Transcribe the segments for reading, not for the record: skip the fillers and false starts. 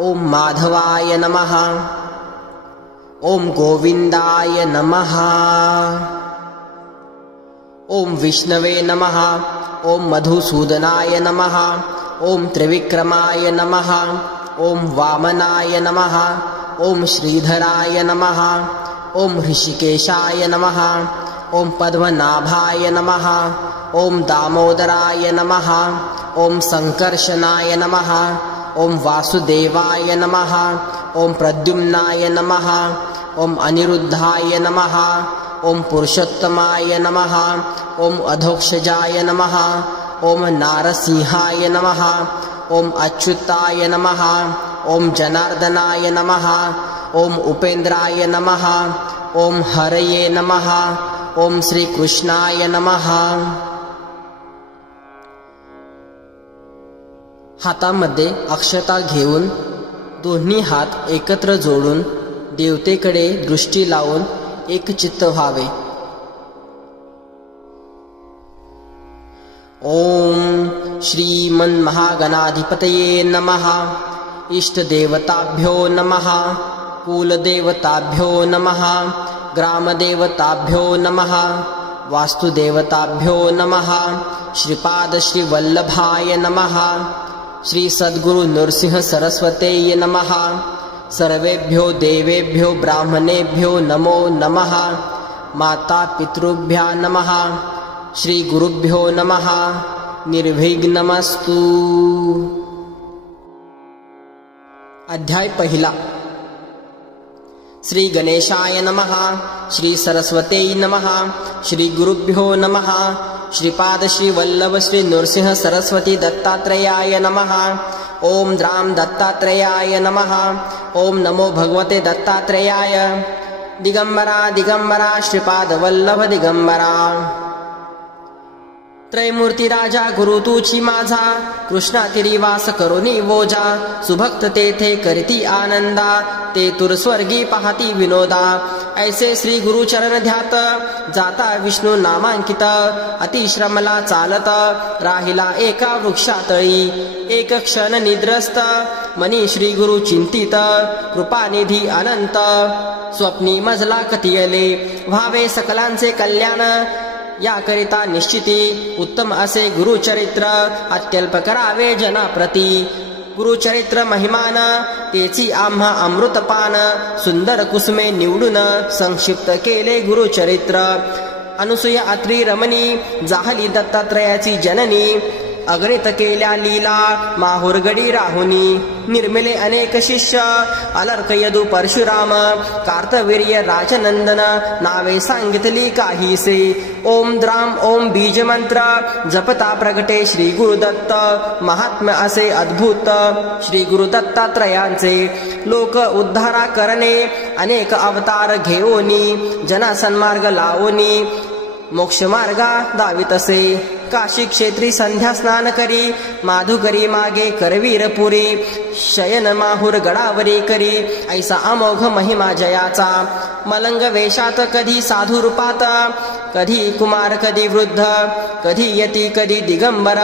ओम माधवाय नमः। ओम गोविंदाय नमः। ओम विष्णवे नमः। ओम मधुसूदनाय नमः। ओम त्रिविक्रमाय नमः। ओम वामनाय नमः। ओम श्रीधराय नमः। ओम ऋषिकेशाय नमः। ओम पद्मनाभाय नमः। ओम दामोदराय नमः। ओम संकर्षणाय नमः। ओम वासुदेवाय नमः। ओम प्रद्युम्नाय नमः। ओम अनिरुद्धाय नमः। ओम पुरुषोत्तमाय नमः। ओम अधोक्षजाय नमः। ओम नारसिंहाय नमः। ओम अच्युताय नमः। ओम जनार्दनाय नमः। ओम उपेंद्राय नमः। ओम हरये नमः। ओम श्री कृष्णाय नमः। हातामध्ये अक्षता घेऊन दोन्ही हात एकत्र जोडून देवतेकडे दृष्टी लावून एक चित्त व्हावे। ओम श्रीमन्महागणाधिपतये नमः। इष्टदेवताभ्यो नमः। कुलदेवताभ्यो नमः। ग्रामदेवताभ्यो नमः। वास्तुदेवताभ्यो नमः। श्रीपाद श्रीवल्लभाय नमः। श्री सद्गुरु नृसिंह सरस्वतेय नमः। सर्वेभ्यो देवेभ्यो ब्राह्मणेभ्यो नमो नमः। माता पितृभ्यो नमः। श्री गुरुभ्यो नमः। निर्विघ्नमस्तु। अध्याय पहिला। श्री गणेशाय नमः। श्री सरस्वते नमः। श्री गुरुभ्यो नमः। श्रीपाद श्री वल्लभ श्री नृसिंह सरस्वती दत्तात्रेयाय नमः। ओम द्राम दत्तात्रेयाय नमः। ओम नमो भगवते दत्तात्रेयाय। दिगंबरा दिगंबरा श्रीपाद वल्लभ दिगंबरा। त्रैमूर्ती राजा गुरु तुची माझा। कृष्णा तिरी वास करोनी वोजा। सुभक्त तेथे करीती आनंदा। ते तुर स्वर्गी पाहती विनोदा। ऐसे श्री गुरु चरण ध्यात। जाता विष्णू नामांकित। अतिश्रमला चालत। राहिला एका वृक्षातळी। एक क्षण निद्रस्त। मनी श्री गुरु चिंतित। कृपानिधी अनंत। स्वप्नी मजला कथियले। व्हावे सकलांचे कल्याण। याकरिता निश्चिती उत्तम असे गुरुचरित्र। अत्यल्प करावे जनाप्रती। गुरुचरित्र महिमान तेची आम्हा अमृतपान। सुंदर कुसुमे निवडून संक्षिप्त केले गुरुचरित्र। अनुसूया अत्री रमणी जाहली दत्तात्रयाची जननी। अगणित केल्या लीला माहुरगडी राहुनी। निर्मिले अनेक शिष्य अलर्क यदु परशुराम। कार्तवीर्य राजनंदन नावे सांगितली काहीसे। ओम द्राम ओम बीज मंत्र जपता प्रगटे श्री गुरुदत्त। महात्म्य असे अद्भुत श्री गुरुदत्तात्रयांचे। लोक उद्धारा करणे अनेक अवतार घेऊनी। जना सन्मार्ग लावोनी मोक्ष मार्गा दावितसे। काशी क्षेत्री संध्या स्नान करी। माधुकरी मागे करवीरपुरी। शयन माहुर गडावरी करी। ऐसा अमोघ महिमा जयाचा। मलंग वेशात कधी साधू रूपात। कधी कुमार कधी वृद्ध। कधी यती कधी दिगंबर।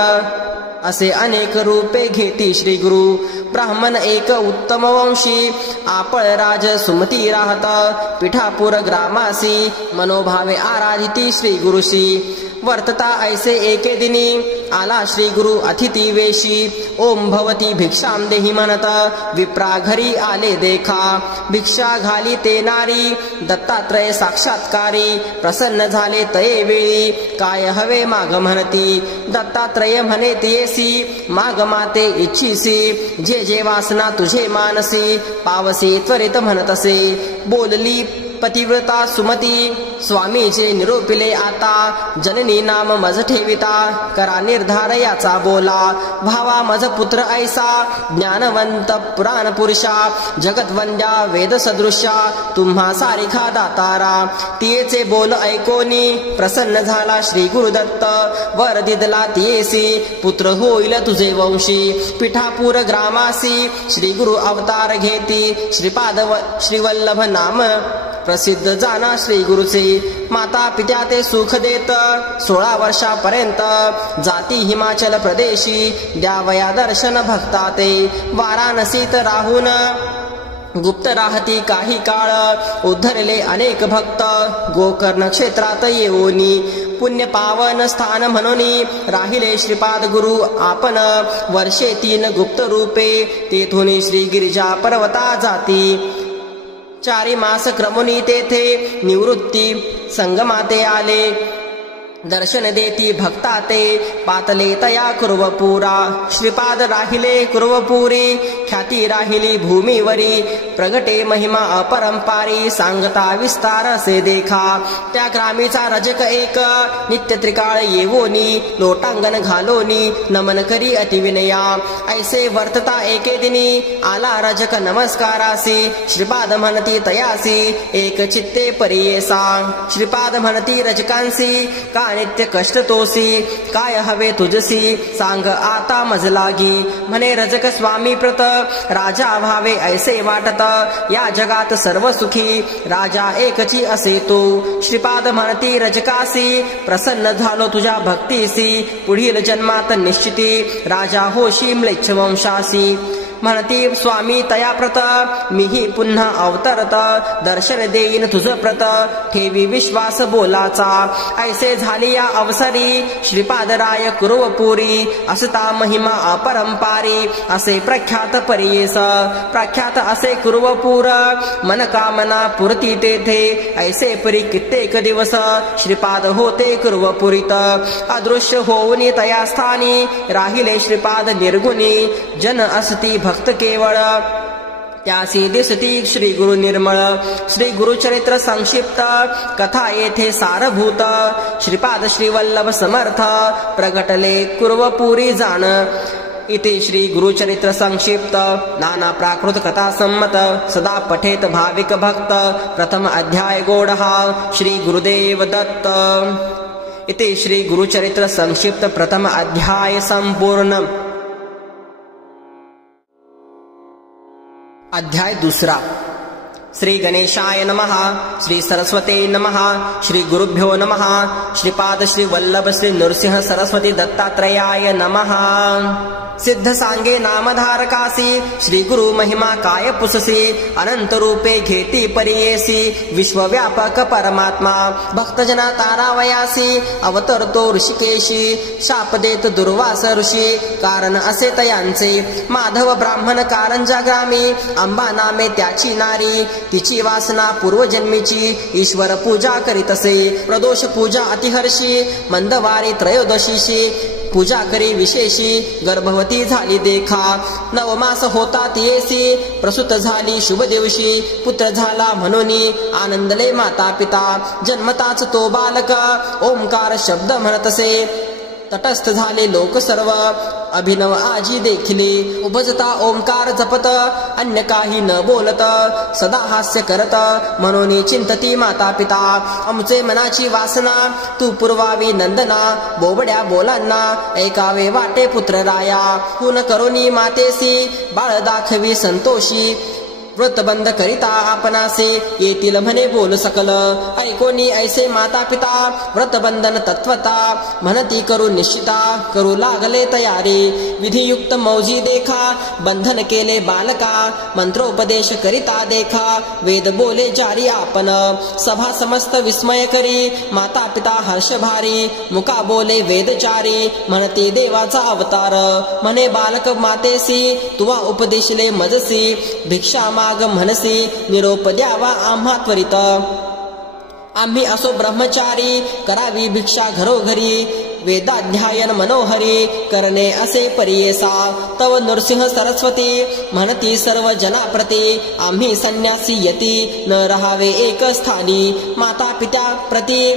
असे अनेक रूपे घेती श्री गुरु। ब्राह्मण एक उत्तम वंशी। आपण राज सुमती राहत। पिठापूर ग्रामासी मनोभावे आराधिती श्री गुरुशी। वर्तता ऐसे एके दिनी आला श्री गुरु अतिथी वेशी। ओम भवती भिक्षाम देहि म्हणत विप्रा घरी आले देखा। भिक्षा घाली ते नारी दत्तात्रय साक्षात्कारी। प्रसन्न झाले तये वेळी काय हवे माग म्हणती। दत्तात्रय म्हणे तेसी माग माते इच्छिसी। जे जे वासना तुझे मानसी पावसी त्वरित म्हणतसे। बोलली पतिव्रता सुमती स्वामीचे निरोपिले आता। जननी नाम मज ठेविता करा निर्धार याचा बोला। भावा मज पुत्र ऐसा ज्ञानवंत पुराण पुरुषा। जगतवंद्या वेद सदृशा तुम्हा सारिखा दातारा। तियेचे बोल ऐकोनी प्रसन्न झाला श्री गुरुदत्त। वर दिदला तियेसी पुत्र होईल तुझे वंशी। पिठापूर ग्रामासी श्री गुरु अवतार घेती। श्रीपाद श्रीवल्लभ नाम प्रसिद्ध जाना श्री गुरुचे माता पित्या ते सुख देत 16 वर्षापर्यंत जाती हिमाचल प्रदेशी द्यावया दर्शन भक्ता ते वाराणसीत राहून गुप्त राहती काही काळ उद्धरले अनेक भक्त गोकर्ण क्षेत्रात येऊनी पुण्य पावन स्थान म्हणून राहिले श्रीपाद गुरु आपण वर्षे 3 गुप्त रूपे तेथून श्री गिरिजा पर्वता जाती 4 मास क्रमुनी तेथे निवृत्ती संगमाते आले दर्शन देती भक्ता ते पातले तया कुर्वपुरा श्रीपाद राहिले कुर्वपुरी ख्याती राहिली भूमीवरी प्रगटे महिमा अपरंपारी सांगता विस्तार से देखा त्या ग्रामीचा रजक एक नित्य त्रिकाळ येवोनी लोटांगण घालोनी नमन करी अतिविनया ऐसे वर्तता एके दिनी आला रजक नमस्कारासी श्रीपाद म्हणती तयासी एक चित्ते परियेसा श्रीपाद म्हणती रजकांसी का नित्य कष्ट तोसी काय हवे तुझसी सांग आता मज लागी म्हणे रजक स्वामी प्रत राजा व्हावे ऐसे वाटत या जगात सर्व सुखी राजा एकची असे तू श्रीपाद म्हणती रजकासी प्रसन्न झालो तुझ्या भक्तीसी पुढील जन्मात निश्चिती राजा होशी म्लेच्छ वंशासी म्हणती स्वामी तया प्रत मीही पुन्हा अवतरत दर्शन देईन तुझ प्रत ठेवी विश्वास बोलाचा ऐसे झाली या अवसरी श्रीपादराय कुर्वपुरी असता महिमा अपरंपारी असे प्रख्यात परियेस प्रख्यात असे कुर्वपूर मनकामना पुरती तेथे ऐसे परी कित्येक दिवस श्रीपाद होते कुर्वपुरीत अदृश्य होऊन तया स्थानी राहिले श्रीपाद निर्गुणी जन असती भक्त केवळ त्यासी दिसती श्री गुरु निर्मळ श्री गुरुचरित्र संक्षिप्त कथा येथे सारभूत श्रीपाद श्री वल्लभ समर्थ प्रगटले कुर्वपुरी जाण इति श्री गुरुचरित्र संक्षिप्त नाना प्राकृत कथा सम्मत सदा पठेत भाविक भक्त प्रथम अध्याय गोडहा श्री गुरुदेव दत्त इति श्री गुरुचरित्र संक्षिप्त प्रथम अध्याय संपूर्ण अध्याय 2 श्री गणेशाय नमः श्री सरस्वते नमः श्री गुरुभ्यो नमः श्रीपाद श्री वल्लभ श्री नृसिंह सरस्वती दत्तात्रयाय नमः सिद्ध सांगे नामधारकासी श्री गुरु महिमा काय पुससी अनंत रूपे घेती परियेसी विश्वव्यापक परमात्मा भक्तजना तारावयासी अवतरतो ऋषिकेशी शाप देत दुर्वास ऋषी कारण असे तयांचे माधव ब्राह्मण कारंजा ग्रामी अंबा नामे त्याची नारी तिची वासना पूर्वजन्मीची ईश्वर पूजा करीतसे प्रदोष पूजा अतिहर्षी मंदवारी त्रयोदशीशी पूजा करी विशेषी गर्भवती झाली देखा 9 मास होता तियेसी प्रसूत झाली शुभ दिवशी पुत्र झाला म्हणून आनंदले माता पिता जन्मताच तो बालक ओंकार शब्द म्हणतसे तटस्थ झाले लोक सर्व अभिनव आजी देखिले उभजता ओंकार जपत अन्य काही न बोलत सदा हास्य करत म्हणून चिंतती माता पिता आमचे मनाची वासना तू पुरवावी नंदना बोबड्या बोलांना ऐकावे वाटे पुत्र राया खून करोनी मातेसी बाळ दाखवी संतोषी व्रतबंध करिता आपणासे येतील म्हणे बोल सकल ऐकोनी ऐसे माता पिता व्रतबंधन तत्वता म्हणती करू निश्चिता करू लागले तयारी विधियुक्त मौजी देखा बंधन केले बालका मंत्रोपदेश करिता देखा वेद बोले जारी आपण सभा समस्त विस्मय करी माता पिता हर्ष भारी मुका बोले वेदचारी म्हणते देवाचा अवतार म्हणे बालक मातेसी तुवा उपदेशले मजसी भिक्षा माग म्हणसी निरोप द्यावा आम्हा त्वरित आम्ही असो ब्रह्मचारी करावी भिक्षा घरोघरी वेदाध्यायन मनोहरी करणे असे परियेसा तव नृसिंह सरस्वती म्हणती सर्व जनाप्रती आम्ही संन्यासी यती न रहावे एक स्थानी माता पित्या प्रती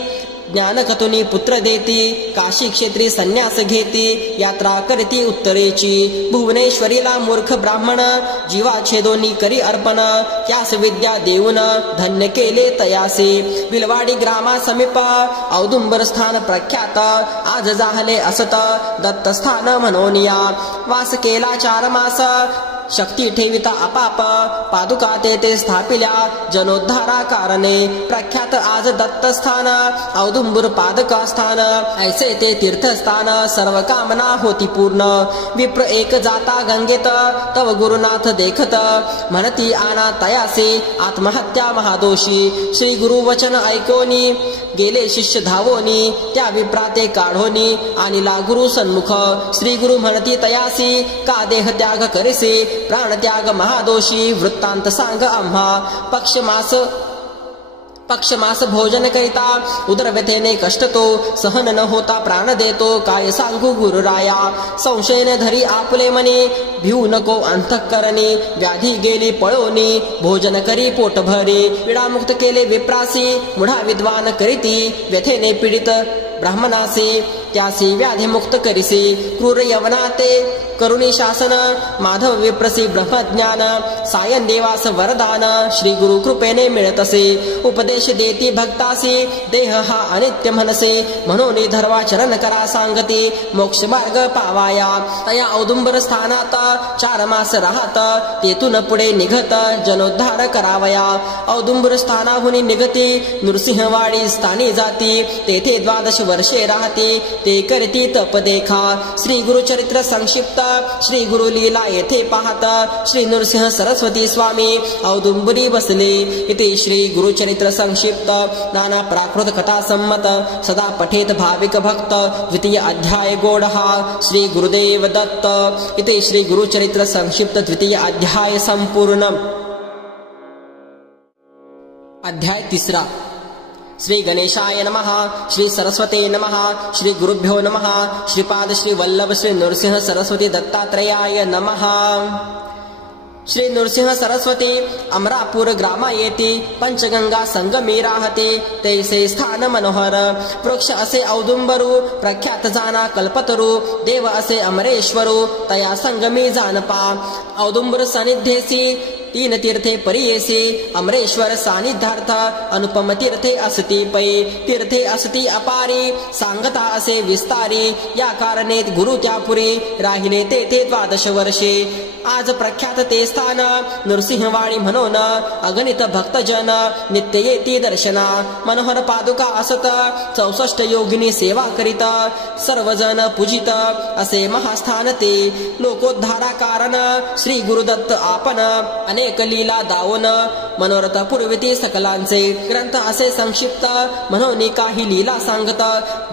ज्ञानकतुनी पुत्र देती काशी क्षेत्री संन्यास घेती यात्रा करती उत्तरेची भुवनेश्वरीला मूर्ख ब्राह्मण जीवा छेदोनी करी अर्पण त्यास विद्या देऊन धन्य केले तयासी बिलवाडी ग्रामा समीप औदुंबर स्थान प्रख्यात आज जाहले असत दत्त स्थान म्हणून या वास केला 4 मास शक्ती ठेविता आपाप पादुका ते स्थापिल्या जनोद्धारा कारणे प्रख्यात आज दत्तस्थान औदुंबूर पादका स्थान ऐसे ते तीर्थस्थान सर्व कामना होती पूर्ण विप्र एक जाता गंगेत तव गुरुनाथ देखत म्हणती आना तयासे आत्महत्या महादोषी श्री गुरु वचन ऐकोनी गेले शिष्य धावोनी त्या विप्राते काढोनी आणि ला गुरु सन्मुख श्री गुरु म्हणती तयासी का देह त्याग करेसे प्राण त्याग महादोषी वृत्तांत सांग आम्हा पक्षमास भोजन करिता उदर व्यथेने कष्ट तो सहन न होता प्राण देतो काय सांगू गुरुराया संशय न धरी आपले मने भिऊ नको अंतःकरणी व्याधी गेली पळोनी भोजन करी पोट भरी पीडामुक्त केले विप्रासी मुढा विद्वान करीती व्यथेने पीडित ब्राह्मणासी त्यासी व्याधी मुक्त करिसी क्रूर यवनाते करुणी शासन माधव विप्रसी ब्रह्मज्ञान सायन देवास वरदान श्री गुरु कृपेने मिळतसे उपदेश देती भक्तासी देह हा अनित्य मनसे म्हणून धर्वा चरण करा सांगती मोक्ष मार्ग पावाया तया औदुंबर स्थानात 4 मास राहत तेथून पुढे निघत जनोद्धार करावया औदुंबर स्थानाहून निघती नृसिंहवाडी स्थानी जाती तेथे 12 वर्षे राहती ते करती तप देखा श्री गुरुचरित्र संक्षिप्त श्री गुरु लीला येथे पाहता श्री नृसिंह सरस्वती स्वामी औदुंबरी बसले इथे श्री गुरुचरित्र संक्षिप्त नाना प्राकृत कथा सम्मत सदा पठेत भाविक भक्त द्वितीय अध्याय गोडहा श्री गुरुदेव दत्त इथे श्री गुरुचरित्र संक्षिप्त द्वितीय अध्याय संपूर्ण अध्याय 3 श्री गणेशाय नमः श्री सरस्वते नमः श्री गुरुभ्यो नमः श्रीपाद श्री वल्लभ श्री नृसिंह सरस्वती दत्तात्रयाय नमः श्री नृसिंह सरस्वती अमरापूर ग्रामा येथे पंचगंगा संगमी राहते तैसे स्थान मनोहर वृक्ष असे औदुंबरू प्रख्यात जाना कल्पतरू देव असे अमरेश्वरू तया संगमी जानपा औदुंबर सानिध्येसी 3 तीर्थे परियेसी अमरेश्वर सानिध्यार्थ अनुपम तीर्थे असती पै तीर्थे असती अपारी सांगता असे विस्तारी या कारणे गुरु त्यापुरी राहिले तेथे 12 वर्षे आज प्रख्यात ते स्थान नृसिंहवाडी म्हणून अगणित भक्तजन नित्य येती दर्शना मनोहर पादुका असत 64 योगिनी सेवा करीत सर्वजन पूजित असे महास्थान ते लोकोद्धारा कारण श्री गुरुदत्त आपण अनेक लीला दावून मनोरथ पुरविती सकलांचे ग्रंथ असे संक्षिप्त म्हणून काही लीला सांगत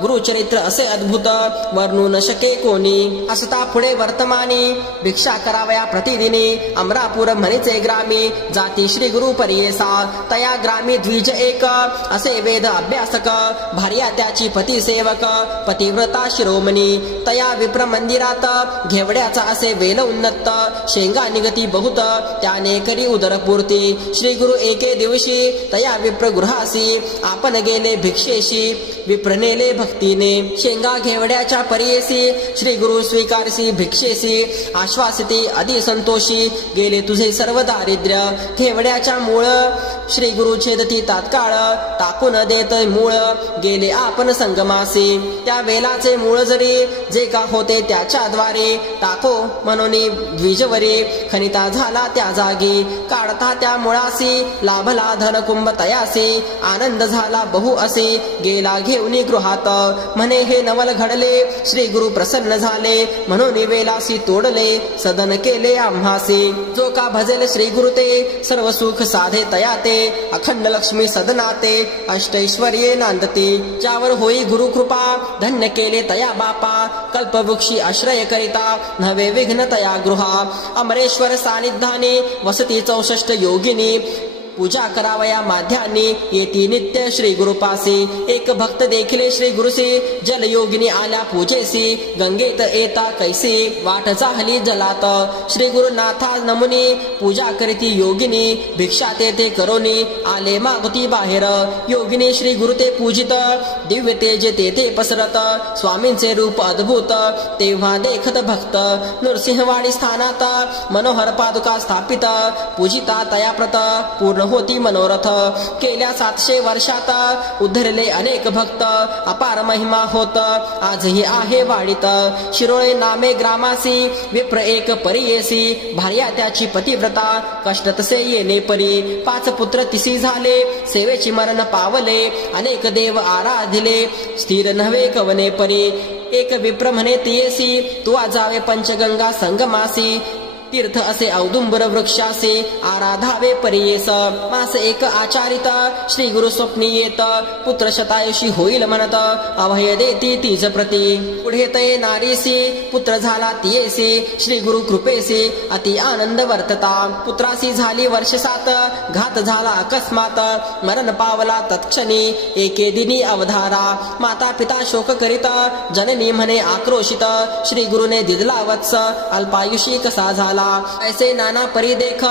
गुरुचरित्र असे अद्भुत वर्णू न शके कोणी असता पुढे वर्तमानी भिक्षा करावया प्रतिदिनी अमरापूर म्हणीचे ग्रामी जाती श्री गुरु परियेसा तया ग्रामी द्विज एक असे वेद अभ्यासक भार्या त्याची पती सेवक पतिव्रता शिरोमणी तया विप्र मंदिरात घेवड्याचा असे वेल उन्नत शेंगा निगती बहुत त्याने करी उदरपूर्ती श्री गुरु एके दिवशी तया विप्र गृहासी आपण गेले भिक्षेशी विप्रनेले भक्तीने शेंगा घेवड्याच्या परियेसी श्री गुरु स्वीकारसी भिक्षेसी आश्वासिते अति संतोषी गेले तुझे सर्व दारिद्र्य घेवड्याच्या मूळ श्री गुरु छेदती तात्काळ टाकून देत मूळ गेले आपण संगमासी त्या वेलाचे मूळ जरी जे का होते त्याच्याद्वारे टाको म्हणून द्विजवरी खनिता झाला त्या जागी काढता त्या मुळासी लाभला धन कुंभ तयासी आनंद झाला बहु असे गेला घेऊन गृहात म्हणे हे नवल घडले श्री गुरु प्रसन्न झाले म्हणून वेलासी तोडले सदन केले आम्हासी जो का भजेल श्री गुरु ते सर्व सुख साधे तयाते अखंड लक्ष्मी सदनाते अष्टैश्वर्ये नांदते ज्यावर होई गुरु कृपा धन्य केले तया बापा कल्पवृक्षी आश्रय करिता नवे विघ्न तया गृहा अमरेश्वर सानिध्याने वसती 64 योगिनी पूजा करावया माध्यानी येती नित्य श्री गुरुपासी एक भक्त देखिले श्री गुरुसी जल योगिनी आल्या पूजेसी गंगेत येता कैसी वाट जाहली जलात श्री गुरुनाथा नमुनी पूजा करीती योगिनी भिक्षा तेथे करोनी आले मागुती बाहेर योगिनी श्री गुरु ते पूजित दिव्य तेज तेथे पसरत स्वामींचे रूप अद्भुत तेव्हा देखत भक्त नृसिंहवाडी स्थानात मनोहर पादुका स्थापित पूजिता तयाप्रत पूर्ण होती मनोरथ. केल्या 700 वर्षात उद्धरले अनेक भक्त. अपार महिमा होत आजही आहे वाढीत. शिरोळे नामे ग्रामासी विप्र एक परियेसी. भार्या त्याची पतिव्रता कष्ट तसे येणे परी. 5 पुत्र तिसी झाले सेवेची मरण पावले. अनेक देव आराधिले स्थिर नव्हे कवने परी. एक विप्र म्हणे तियेसी तुवा जावे पंचगंगा संगमासी. तीर्थ असे औदुंबर वृक्षासे आराधावे परियेस. मास एक आचारित श्री गुरु स्वप्नी येत. पुत्र शतायुषी होईल म्हणत अभय देती तीज प्रती. पुढे तये नारीसी पुत्र झाला तियेसी. श्री गुरु कृपेसी अति आनंद वर्तता. पुत्रासी झाली वर्ष 7 घात झाला अकस्मात. मरण पावला तत्क्षणी एके दिनी अवधारा. माता पिता शोक करीत जननी म्हणे आक्रोशित. श्री गुरुने दिदला वत्स अल्पायुषी कसा झाला. ऐसे नाना परी देख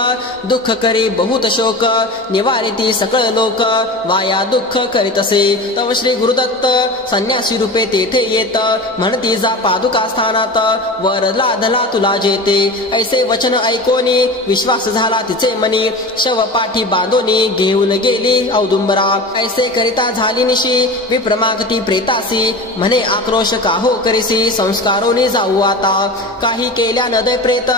दुःख करी बहुत शोक. निवारिती सकळ लोक वाया दुःख करीतसे. तव श्री गुरुदत्त संन्यासी रूपे तेथे येत. म्हणती जा पादुका स्थानात वर लाधला तुला जेते. ऐसे वचन ऐकोनी विश्वास झाला तिचे मनी. शव पाठी बांधोनी घेऊन गेली औदुंबरा. ऐसे करिता झाली निशी विप्र मागती प्रेतासी. म्हणे आक्रोश काहो करीसी संस्कारोनी जाऊ आता. काही केल्या नदय प्रेत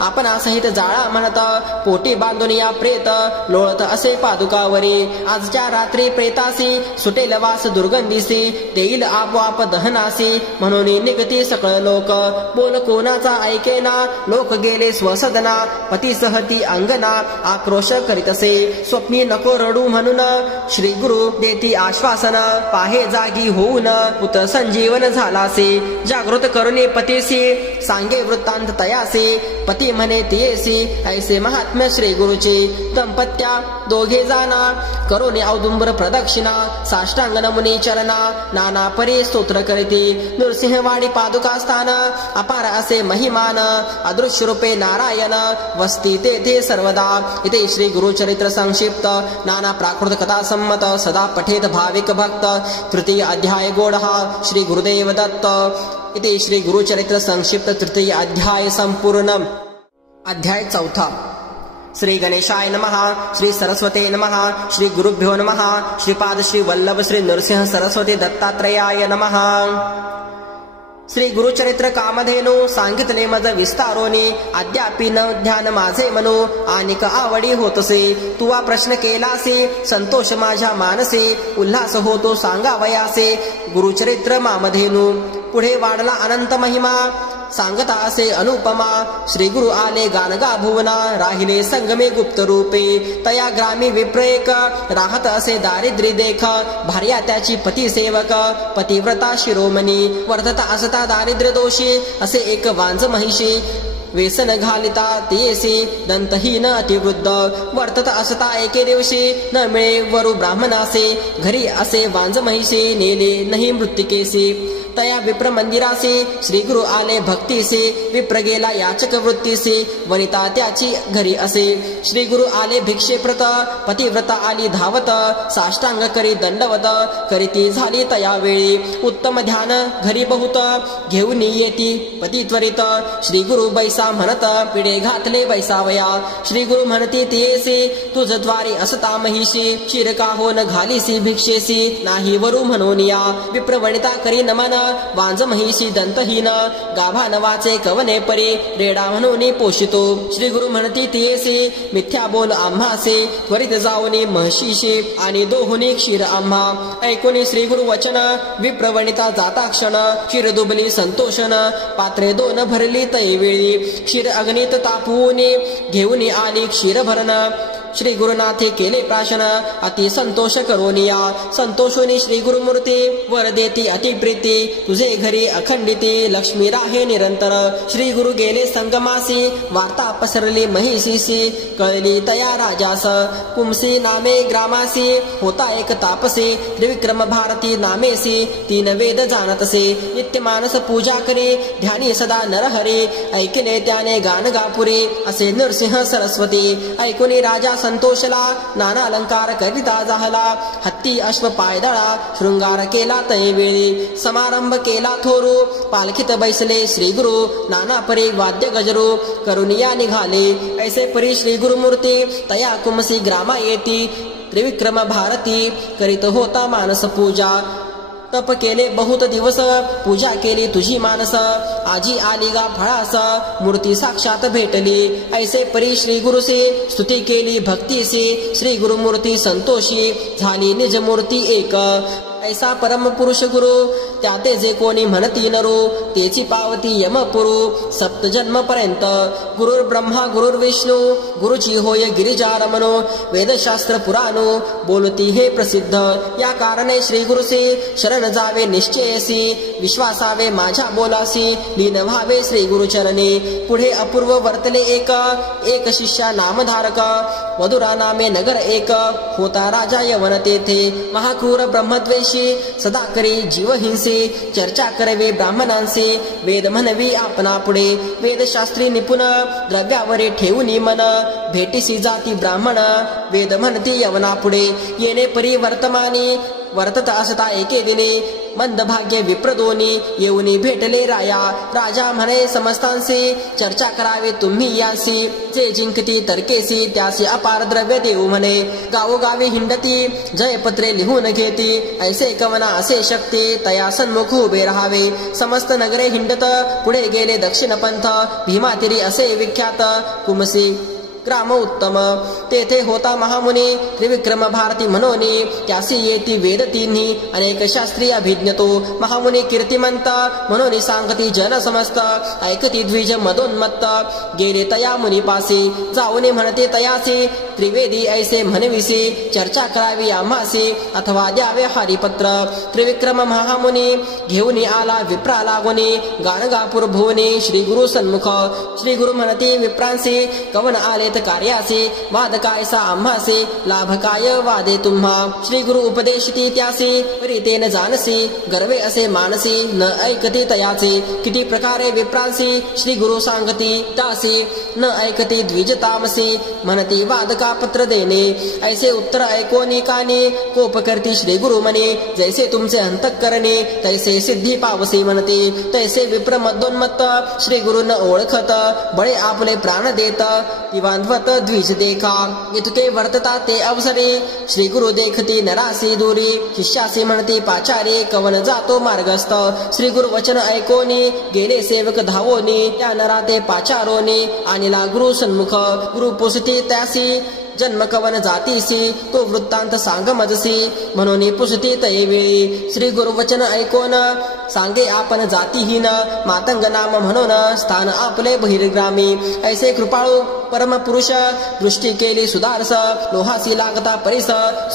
आपणा सहित जाळा म्हणत. पोटी बांधून या प्रेत लोळत असे पादुकावरी. आजच्या रात्री प्रेतासी सुटेल वास दुर्गंधीसी. देईल आपोआप दहनासी म्हणून निगती सकळ लोक. बोल कोणाचा ऐकेना लोक गेले स्वसदना. पती सहती अंगना आक्रोश करीतसे. स्वप्नी नको रडू म्हणून श्री गुरु देती आश्वासन. पाहे जागी होऊन पुत्र संजीवन झालासे. जागृत करुणी पतीसी सांगे वृत्तांत तयासी. पती म्हणे तियेसी ऐसे महात्म्य श्री गुरुचे. दंपत्या दोघे जाना करून औदुंबर प्रदक्षिणा. साष्टांग नमुनी चरणा नाना परी स्तोत्र करीती. नृसिंहवाडी पादुका स्थान अपार असे महिमान. अदृश्य रूपे नारायण वस्ती तेथे सर्वदा. इथे श्री गुरुचरित्र संक्षिप्त नाना प्राकृत कथा संमत सदा पठेत भाविक भक्त. तृतीय अध्याय गोडहा श्री गुरुदेव दत्त. इथे श्री गुरुचरित्र संक्षिप्त तृतीय अध्याय संपूर्ण. अध्याय 4. श्री गणेशाय नमः. श्री सरस्वते नमः. श्री गुरुभ्यो नमः. श्रीपाद श्री वल्लभ श्री नरसिंह सरस्वती दत्तात्रयाय नमः. श्री गुरुचरित्र कामधेनु सांगितले मज विस्तारोनी. अद्यापि न ध्यान माझे मनो आनिक आवडी होतसे. तुवा प्रश्न केलासे संतोष माझ्या मानसे. उल्हास होतो सांगावयासे गुरुचरित्र मामधेनु. पुढे वाढला अनंत महिमा सांगता असे अनुपमा. श्री गुरु आले गानगा भुवना राहिले संगमे गुप्त रूपे. तया ग्रामी विप्रेक राहत असे दारिद्र्य देख. भार्या त्याची पती सेवक पतिव्रता शिरोमणी. वर्धता असता दारिद्र्य दोषी असे एक वांज महिषी. वेसन घालिता तियेसी दंतहीन अतिवृद्ध. वर्तत असता एके दिवशी न मिळे वरु ब्राह्मणासे. घरी असे वांज महिषी नेले नाही मृत्तिकेसी. तया विप्र मंदिरासी श्री गुरु आले भक्तीसी. विप्र गेला याचक वृत्तीसी. वनिता त्याची घरी असे. श्री गुरु आले भिक्षेप्रत पतिव्रता आली धावत. साष्टांग करी दंडवत करीती झाली तया वेळी. उत्तम ध्यान घरी बहुत घेऊन येती पती त्वरित. श्री गुरु बैसा म्हणत पिढे घातले बैसावया. श्री गुरु म्हणती तियेसी तुझ द्वारी असता महिषी. शिरका होन घालीसी भिक्षेसी नाही वरु म्हणून या. विप्र वनिता करी नमन वांज महिषी दंतहीन. गाभा नवाचे कवने परी रेडा म्हणून पोषितो. श्री गुरु म्हणती तियेसी मिथ्या बोल आम्हासे. त्वरित जाऊनी म्हशीशी आणि दोहुनी क्षीर आम्हा. ऐकुनी श्री गुरु वचन विप्र वनिता जाता क्षण. क्षीर दुबली संतोषन पात्रे 2 भरली तैवेळी. क्षीर अग्नीत तापवूनी घेऊन आली क्षीर भरण. श्री गुरुनाथे केले प्राशन अति संतोष करोनिया. संतोषोनी श्री गुरुमूर्ती वर देती अति प्रीती. तुझे घरी अखंडिती लक्ष्मी राहे निरंतर. श्री गुरु गेले संगमासी वार्ता पसरली महिषीसी. कळली तया राजास पुंसी नामे ग्रामासी. होता एक तापसे त्रिविक्रम भारती नामेसी. 3 वेद जाणतसे नित्य मानस पूजा करी. ध्यानी सदा नरहरी ऐकले त्याने गानगापुरी. असे नरसिंह सरस्वती ऐकुनी राजा संतोषला, नाना अलंकार करिता जाहला. हत्ती अश्व पायदळा, शृंगार केला तै वेळी. समारंभ केला थोरू, पालखीत बैसले श्री गुरु. नाना परी वाद्य गजरू, करुनिया निघाले. ऐसे परी श्री गुरुमूर्ती, तया कुमसी ग्रामा येती. त्रिविक्रम भारती, करीत होता मानस पूजा. तप केले बहुत दिवस, पूजा केली तुझी मानस. आजी आली गा फळास, मूर्ती साक्षात भेटली. ऐसे परी श्री गुरुसी, स्तुती केली भक्तीसी. श्री गुरुमूर्ती संतोषी, झाली निज मूर्ती एक. ऐसा परम पुरुष गुरु, त्याते जे कोणी म्हणती नरू. तेची पावती यमपुरू, सप्त जन्म पर्यंत. गुरुर ब्रह्मा गुरुर विष्णू, गुरुची होय गिरिजा रमणो. वेदशास्त्र पुराणो, बोलती हे प्रसिद्ध. या कारणे श्री गुरुसी, शरण जावे निश्चयसी. विश्वासावे माझ्या बोलासी, लीन व्हावे श्री गुरुचरणी. पुढे अपूर्व वर्तले एक, एक शिष्या नामधारक. वधुरा नामे नगर एक, होता राजा यवन तेथे. महाक्रूर ब्रह्मद्वेषी, सदा करी जीवहिंसे. चर्चा करवे ब्राह्मणांचे, वेद म्हणवी आपणा पुढे. वेदशास्त्री निपुण, द्रव्यावरे ठेवून मन. भेटीसी जाती ब्राह्मण, वेद म्हणती यवना पुढे. येणे परी वर्तमानी, वर्तत असता एके दिने. मंद भाग्य विप्रदोनी, येऊनी भेटले राया. राजा म्हणे समस्तांशी, चर्चा करावे तुम्ही यासी. जे जिंकती तर्केसी, त्यासी अपार द्रव्य देऊ म्हणे. गावोगावी हिंडती, जयपत्रे लिहून घेती. ऐसे कवना असे शक्ती, तया सन्मुख उभे राहावे. समस्त नगरे हिंडत, पुढे गेले दक्षिण पंथ. भीमातिरी असे विख्यात, कुमसी ग्राम उत्तम. तेथे होता महामुनी, त्रिविक्रम भारती म्हणोनी. त्यासी येती वेद तिन्ही, अनेक शास्त्री अभिज्ञतो. महामुनी कीर्तिमंत, म्हणून सांगती जन समस्त. ऐकती द्विज मदोन्मत्त, गेले तया मुनिपासी. जाऊन म्हणते तयासी, त्रिवेदी ऐसे म्हणविसी. चर्चा करावी आम्हासी, अथवा द्यावे हरिपत्र. त्रिविक्रम महामुनी, घेऊन आला विप्रा लागोनी. गाणगापूर भुवनी, श्री गुरु सन्मुख. श्री गुरु म्हणते विप्रांसी, कवन आले कार्यासी. वाद कायसा आम्हासी, लाभ काय वादे तुम्हा. श्री गुरु उपदेशती त्यासी, रीतेन जानसी. गर्वे असे मानसी, न ऐकती तयाचे. किती प्रकारे विप्रांसी, श्री गुरु सांगती तासी. न ऐकती द्विजतामसी, म्हणती वाद का पत्र देणे. ऐसे उत्तर ऐकोनी कानी, कोप करती श्री गुरु म्हणे. जैसे तुमचे अंतःकरणे, तैसे सिद्धी पावसी म्हणते. तैसे विप्र मदोन्मत्त, श्री गुरु न ओळखत. बळे आपले प्राण देत, दिवांध्वत द्विज देखा. इतके वर्तता ते अवसरे, श्री गुरु देखती नरासी दूरी. शिष्यासी म्हणती पाचारी, कवन जातो मार्गस्थ. श्री गुरु वचन ऐकोनी, गेले सेवक धावोनी. त्या नरा ते पाचारोनी, आणिला गुरु सन्मुख. गुरु पुसती त्यासी, जन्म कवन जातीसी. तो वृत्तांत सांग मजसी, म्हणून पुसती तैवेळी. श्री गुरु वचन ऐकोन, सांगे आपण जातीहीन. मातंग नाम म्हणून, स्थान आपले बहिर्ग्रामी. ऐसे कृपाळू परम पुरुष, दृष्टी केली सुदारस. लोहासी लागता परिस,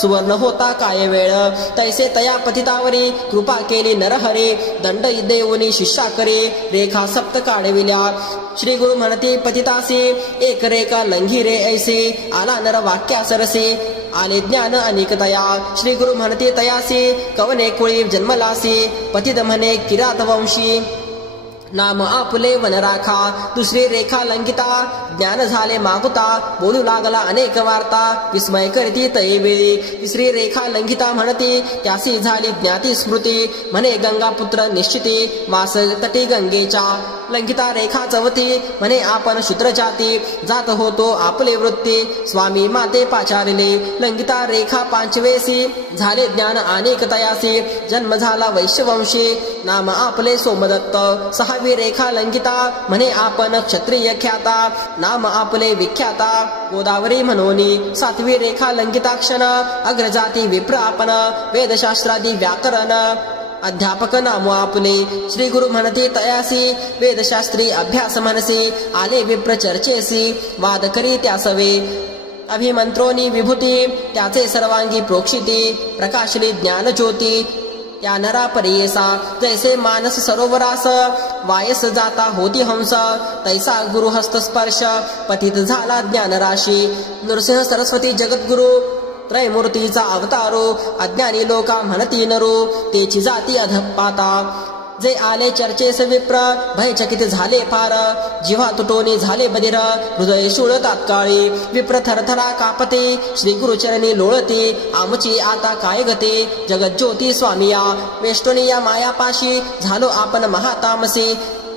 सुवर्ण होता काय वेळ. तैसे तया पतितावरी, कृपा केली नरहरी. दंड देऊनी शिष्या करे, रेखा सप्त काढविल्या. श्री गुरु म्हणती पतितासी, एक रेखा लंघी रे ऐसे. आला नर वाक्या सरसे, आले ज्ञान अनेकतया. श्री गुरु म्हणते तयासी, कवने कुळी जन्मलासी. पतित म्हणे किरात वंशी, नाम आपले वन राखा. दुसरी रेखा लंकिता, ज्ञान झाले मागुता. बोलू लागला अनेक वार्ता, विस्मय करती तैवेळी. तिसरी रेखा लंघिता म्हणती, त्यासी झाली ज्ञाती स्मृती. म्हणे गंगापुत्र निश्चिती, वास तटी गंगेच्या. लंघिता रेखा चवती, म्हणे आपण शूद्र जाती. जात होतो आपले वृत्ती, स्वामी माते पाचारिले. लंघिता रेखा पांचवेसी, झाले ज्ञान अनेक तयासी. जन्म झाला वैश्यवंशी, नाम आपले सोमदत्त. सहावी रेखा लंघिता, म्हणे आपण क्षत्रिय ख्याता. नाम आपले विख्याता, गोदावरी म्हणोनी. सातवी रेखा लंघिताक्षण, अग्रजाती विप्र आपण. वेदशास्त्रादी व्याकरण, अध्यापक नामो आपले. श्री गुरु म्हणते तयासी, वेदशास्त्री अभ्यास मनसी. आले विप्र चर्चेसी, वाद करी त्यासवे. अभिमंत्रोनी विभूती, त्याचे सर्वांगी प्रोक्षिती. प्रकाशली ज्ञान ज्योती, त्या नरा परियेसा. जैसे मानस सरोवरास, वायस जाता होती हंस. तैसा गुरु हस्त स्पर्श, पतित झाला ज्ञान राशी. नृसिंह सरस्वती जगद्गुरु, त्रयमूर्तीचा अवतारो. अज्ञानी लोका म्हणती नरो, तेची जाती अधपाता. जे आले चर्चेस विप्र भयचकित झाले फार जिव्हा तुटोनी झाले बधिर हृदय शूळ तात्काळी विप्र थरथरा कापते श्री गुरुचरणी लोळते आमची आता काय गते जगज्योती स्वामिया वेष्टोनी या मायापाशी झालो आपण महातामसी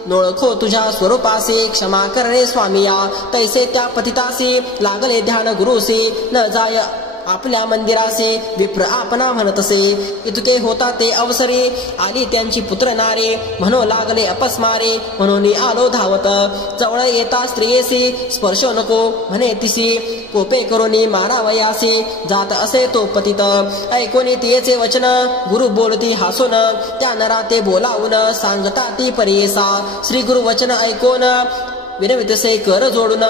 नोळखो तुझ्या स्वरूपासी क्षमा करणे स्वामिया तैसे त्या पतितासी लागले ध्यान गुरुसी न जाय आपल्या मंदिरासे विप्र आपणा म्हणतसे इतके होता ते अवसरे आली त्यांची पुत्र नारे म्हणू लागले अपस्मारे म्हणून आलो धावत जवळ येता स्त्रियेसी स्पर्श नको म्हणे तिसी कोपे करोनी मारावयासी जात असे तो पतित ऐकोनी तियेचे वचन गुरु बोलती हासून त्या नरा ते बोलावून सांगता ती परियेसा श्री गुरु वचन ऐकोन विनवितसे कर जोडून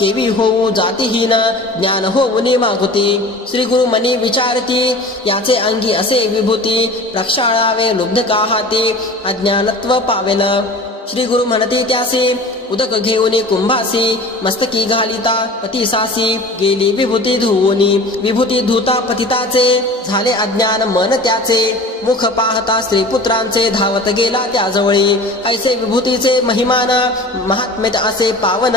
केवी होऊ जातीहीन ज्ञान होऊनी मागुती श्री गुरु मनी विचारती याचे अंगी असे विभूती प्रक्षाळावे लुब्ध का हाती अज्ञानत्व पावेल श्री गुरु म्हणते त्यासी उदक घेऊनी कुंभासी मस्तकी घालिता पतिसासी गेली विभूती धुवोनी विभूती धुता पतिताचे झाले अज्ञान मन त्याचे मुख पाहता स्त्रीपुत्रांचे धावत गेला त्याजवळी ऐसे विभूतीचे महिमान महात्म्यत असे पावन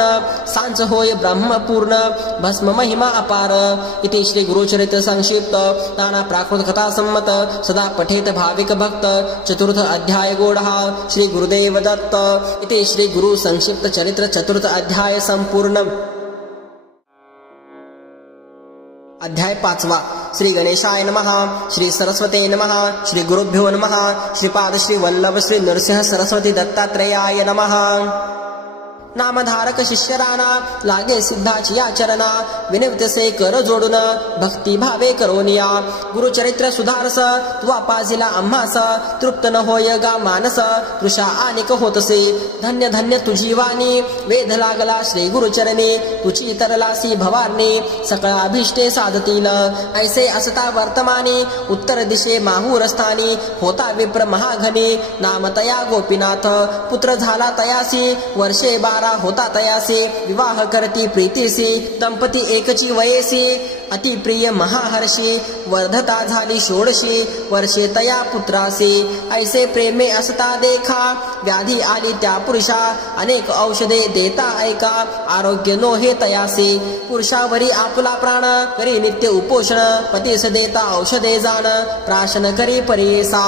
सांच होय ब्रह्मपूर्ण भस्म महिमा अपार इति श्री गुरुचरित्र संक्षिप्त नाना प्राकृत कथा संमत सदा पठेत भाविक भक्त चतुर्थ अध्याय गोढ़ा श्री गुरुदेव दत्त इति श्री गुरु संक्षिप्त चरित्र चतुर्थ अध्याय संपूर्ण अध्याय 5 श्री गणेशाय नमः श्री सरस्वते नमः श्री गुरुभ्यो नमः श्रीपाद श्री वल्लभ श्री नरसिंह सरस्वती दत्तात्रेयाय नमः नामधारक शिष्यराना लागे सिद्धाची आचरणा विनवितसे कर जोडून भक्ती भावे करोनिया गुरुचरित्र सुधारस तुवा पाजिला आम्हास तृप्त न होय गा मानस कृषा आनिक होतसे धन्य धन्य तुझी वाणी वेध लागला श्री गुरुचरणी तुझी तरलासी भवारणी सकळ अभिष्टे साधतील ऐसे असता वर्तमानी उत्तर दिशे माहूरस्थानी होता विप्र महाघनी नामतया गोपीनाथ पुत्र झाला तयासी वर्षे 12 होता तयासी विवाह करती प्रीतीसी दंपती एकची वयेसी अति प्रिय महाहर्षी वर्धता झाली 16 वर्षे तया पुत्रासी ऐसे प्रेमे असता देखा व्याधी आली त्या पुरुषा अनेक औषधे देता ऐका आरोग्य नो हे तयासी पुरुषावरी आपला प्राण करी नित्य उपोषण पतीस देता औषधे जाण प्राशन करी परियेसा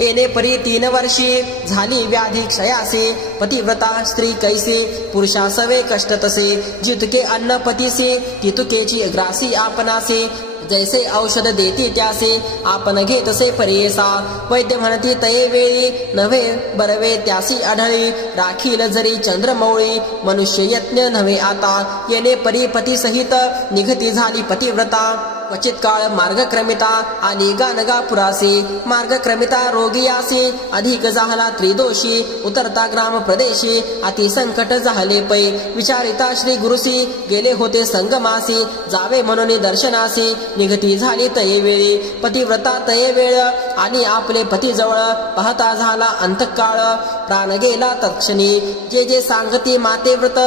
येणे परी 3 वर्षी झाली व्याधी क्षयासी पतिव्रता स्त्री कैसी पुरुषा सवे कष्ट तसे जितके अन्न पतीसी तितुकेची ग्रासी आपणासी जैसे औषध देती त्यासे आपण घेतसे परियेसा वैद्य म्हणती तये वेळी नव्हे बरवे त्यासी आढळी राखील जरी चंद्रमौळी मनुष्य यज्ञ नव्हे आता येणे परी पती सहित निघती झाली पतिव्रता क्वचित काळ मार्गक्रमिता आली गानगा पुरासी मार्गक्रमिता रोगियासी अधिक झाला त्रिदोषी उतरता ग्राम प्रदेशी अति संकट झाले पै विचारिता श्री गुरुसी गेले होते संगमासी जावे म्हणून दर्शनासी निघती झाली तये वेळी पतिव्रता तये वेळ आणि आपले पती जवळ पाहता झाला अंतकाळ प्राण गेला तत्क्षणी जे जे सांगती माते व्रत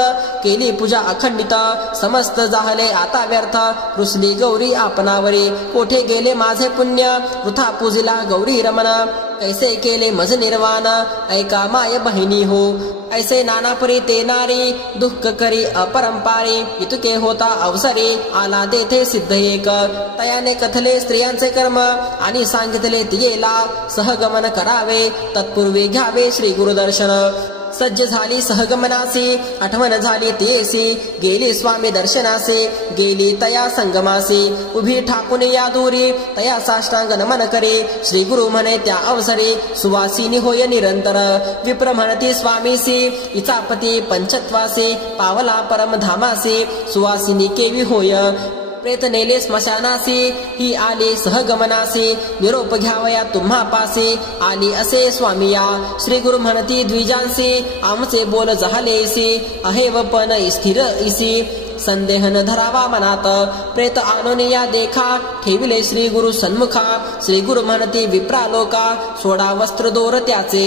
केली पूजा अखंडित समस्त झाले आता व्यर्थ रुसली गौरी आपणावरी कोठे गेले माझे पुण्य वृथा पूजिला गौरी रमण कैसे केले मज निर्वाण ऐका माय बहिणी हो ऐसे नानापरी ते नारी दुःख करी अपरंपारी इतके होता अवसरी आला तेथे सिद्ध एक तयाने कथले स्त्रियांचे कर्म आणि सांगितले तियेला सहगमन करावे तत्पूर्वी घ्यावे श्री गुरुदर्शन सज्ज झाली सहगमनासी आठवण झाली तियेसी गेली स्वामी दर्शनासी गेली तया संगमासी उभी ठाकून या दूरी तया साष्टांग नमन करे श्री गुरु म्हणे त्या अवसरी सुवासिनी होय निरंतर विप्र म्हणती स्वामीसी इचापती पंचत्वासी पावला परम धामासी सुवासिनी केवी होय प्रेत नेले स्मशानासी ही आली सहगमनासी निरोप घ्यावया तुम्हा पासी आली असे स्वामिया श्री गुरु म्हणती द्विजांसी आमचे बोल झालेसी अहेव पण स्थिर इसी संदेह न धरावा मनात प्रेत आणोनिया देखा ठेविले श्री गुरु सन्मुखा श्री गुरु म्हणती विप्रा लोका सोडा वस्त्र दोर त्याचे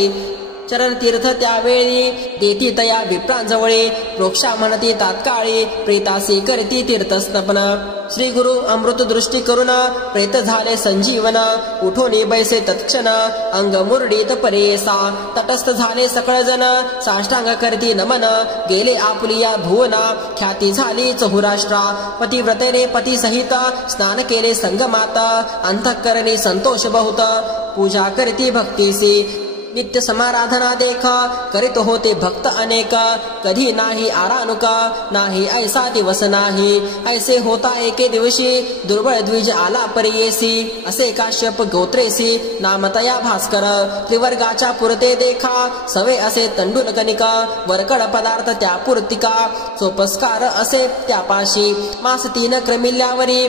चरण तीर्थ त्यावेळी देती तया विप्रांजवळे प्रोक्षा म्हणती तात्काळी प्रेतासी करती तीर्थस्नपन श्री गुरु अमृत दृष्टी करून प्रेत झाले संजीवन उठोनी बैसे तत्क्षण अंग मुरडीत परेसा तटस्थ झाले सकळ जन साष्टांग करती नमन गेले आपुलिया भुवना ख्याती झाली चहुराष्ट्रा पतिव्रतेने पती सहित स्नान केले संगमात अंतःकरणी संतोष बहुत पूजा करती भक्तीसी नित्य समाराधना देख करीत होते भक्त अनेक कधी नाही आरानुक नाही ऐसा दिवस नाही ऐसे होता एके दिवशी दुर्बळ द्विज आला परियेसी असे काश्यप गोत्रेसी नामतया भास्कर त्रिवर्गाच्या पुरते देखा सवे असे तंडुल कनिका वरकड पदार्थ त्या पूर्तिका सोपस्कार असे त्यापाशी मास 3 क्रमिल्यावरी